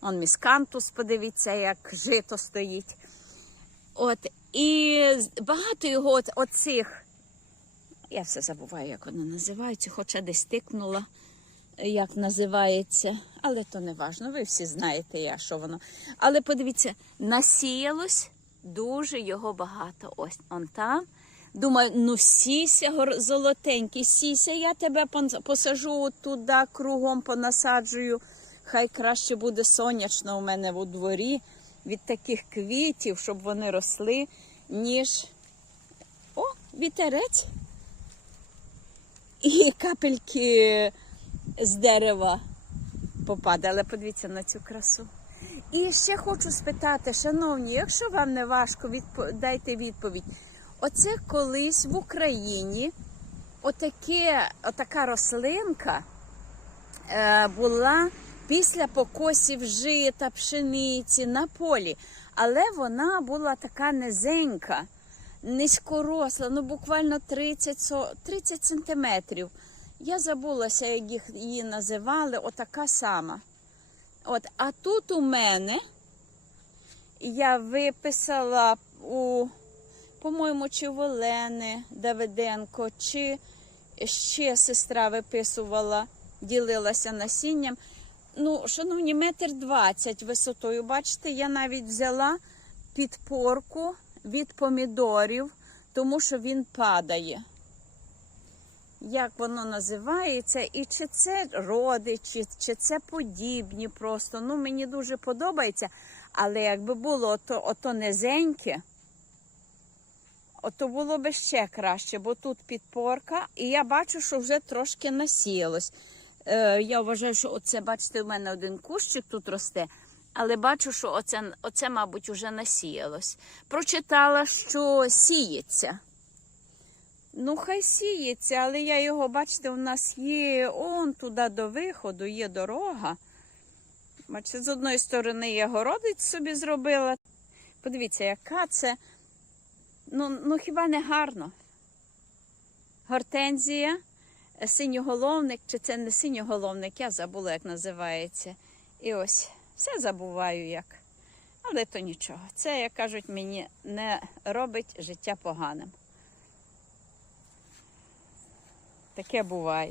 Он міскантус, подивіться, як жито стоїть. От, і багато його оцих, я все забуваю, як воно називається, хоча десь тикнула, як називається, але то не важно, ви всі знаєте, я, що воно. Але подивіться, насіялось дуже його багато. Ось он там. Думаю, ну сіся золотенький, сіся, я тебе посажу туди, кругом понасаджую. Хай краще буде сонячно у мене у дворі від таких квітів, щоб вони росли, ніж о, вітерець. І капельки з дерева попадали. Подивіться на цю красу. І ще хочу спитати, шановні, якщо вам не важко, відпо... дайте відповідь. Оце колись в Україні отаке, отака рослинка е, була після покосів жита, пшениці на полі. Але вона була така низенька, низькоросла, ну буквально 30, со- 30 сантиметрів. Я забулася, як їх її називали, отака сама. От, а тут у мене я виписала у, по-моєму, чи в Олени Давиденко, чи ще сестра виписувала, ділилася насінням. Ну, шановні, метр двадцять висотою. Бачите, я навіть взяла підпорку від помідорів, тому що він падає. Як воно називається, і чи це родичі, чи це подібні просто. Ну, мені дуже подобається. Але якби було ото, ото низеньке, ото було би ще краще, бо тут підпорка, і я бачу, що вже трошки насіялось. Е, я вважаю, що оце, бачите, у мене один кущик тут росте, але бачу, що оце, оце мабуть, вже насіялось. Прочитала, що сіється. Ну, хай сіється, але я його, бачите, у нас є он туди до виходу, є дорога. Бачите, з одної сторони я городець собі зробила. Подивіться, яка це. Ну, ну хіба не гарно? Гортензія, синьоголовник, чи це не синьоголовник, я забула, як називається. І ось все забуваю як. Але то нічого. Це, як кажуть, мені не робить життя поганим. Таке буває.